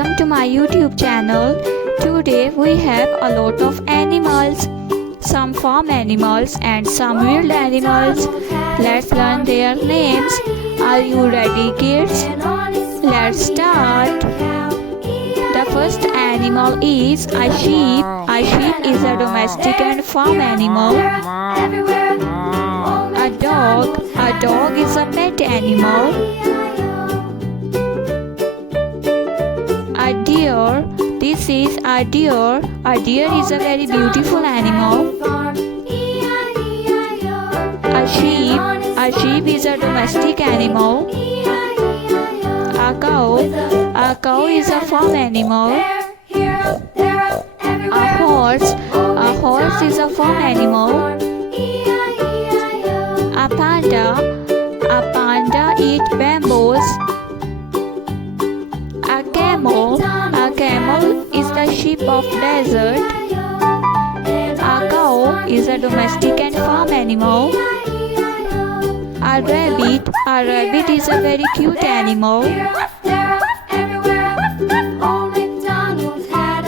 welcome to my YouTube channel. Today we have a lot of animals, some farm animals and some wild animals. Let's learn their names. Are you ready, kids? Let's start. The first animal is a sheep. A sheep is a domestic and farm animal. A dog. A dog is a pet animal. A deer. This is a deer. A deer is a very beautiful animal. A sheep. A sheep is a domestic animal. A cow. A cow is a farm animal. A horse. A horse is a farm animal. A panda. A panda eats bamboos. A camel. A camel is the sheep of desert. A cow is a domestic and farm animal. A rabbit. A rabbit is a very cute animal.